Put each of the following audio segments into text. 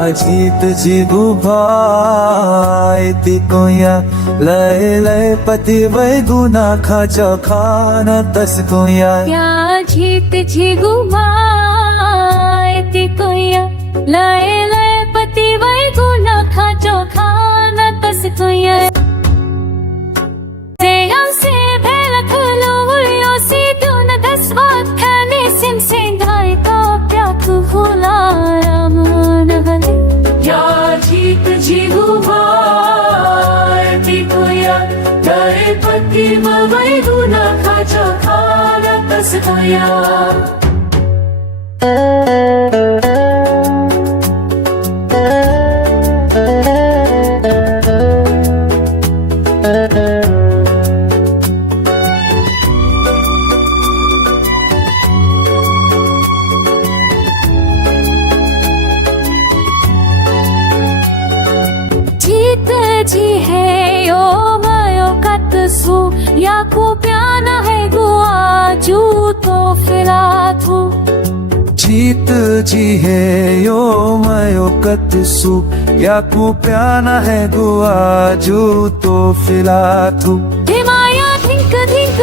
जीत जिगुभाय तिकोया लय लय पति वै गुना खाचा खाना तस कोया जीत जिगुभाय तिकोया लय लय पति वै गुना खाचा खाना तस कोया पति वै गुना खाचा खाना तस कोया जीत जी है यो सु या को प्याना है गुआ जू तो फिरा तू जीत जी है यो मयो कतसु या को प्याना है गुआ जू तो फिरा तू हिमाया धिंक धिंक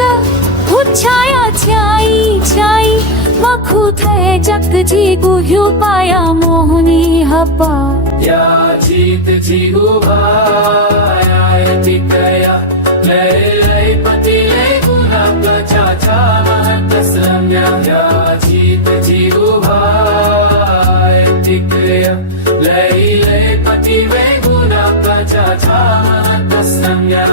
उछाया छाई छाई मखु थे जग जी गुह्यु पाया मोहनी हपा या जीत जी गुभाया तिकया लय लय पति लय गुना खाचा खाना तस कोया जीत जिगुभाय तिकया लय लय पति वै गुना खाचा खाना तस कोया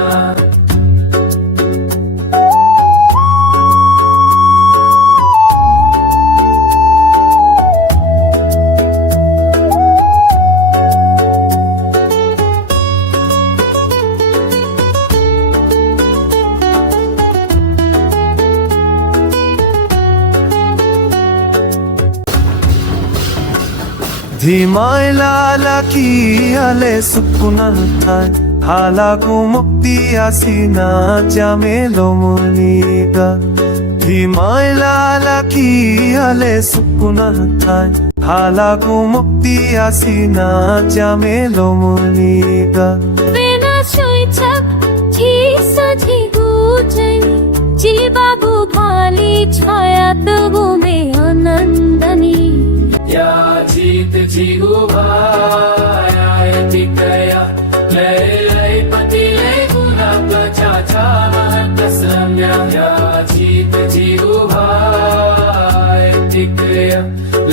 धीमाय लाला की अले सुकुनल थाय हाला को मुक्ति आसीना चामेलो मुनीगा धीमाय लाला की अले सुकुनल थाय हाला को मुक्ति आसीना चामेलो मुनीगा बिना छोइछक जी सजी गुजनी जी बाबू भाली छाया तबु में आनंदनी या जीत जिगुभाय तिकया लय लय पति लय गुना खाचा खाना तस कोया जीत जिगुभाय तिकया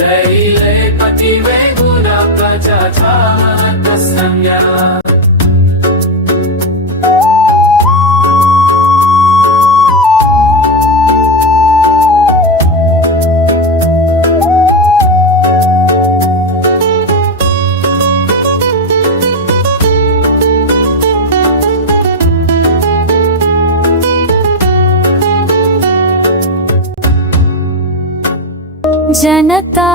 लय लय पति वै गुना खाचा खाना तस कोया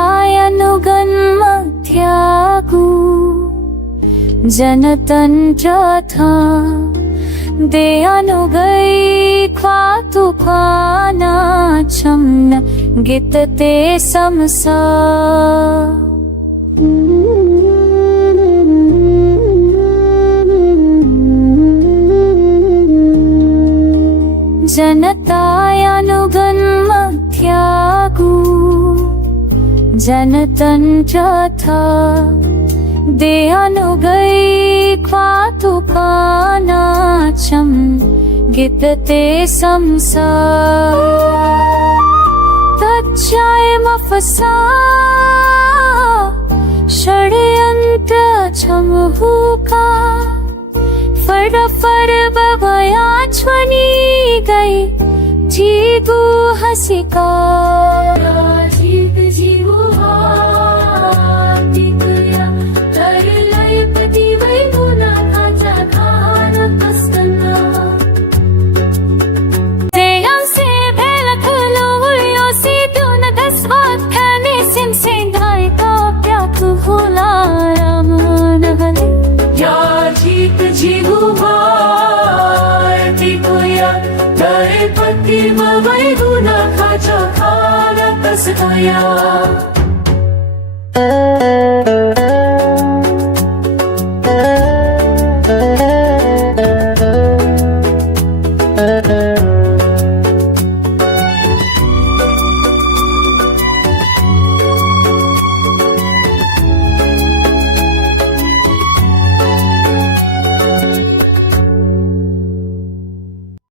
जनतायनुगन्म त्यागु जनतंत्र था दे अनुगई ख्वातु ख्वाना छम्न गितते समसा जनतायनुगन्म त्यागु जनतंत्र था दे अनुगई ख्वातु ख्वाना छम गितते समसा तच्चाय मफसा षड्यंत्र छमहुका फर फर बभया छ्वनी गई जीगु हसिका जीत जिगुभाय तिकया लय लय पति वै गुना खाचा खाना तस कोया देयं से भेल खलो हुयो सी दुन दसवात खाने सिम से धाय का प्याकु भूला राम नगले या जीत जिगुभाय तिकया लय पति वै गुना खाचा खाना तस कोया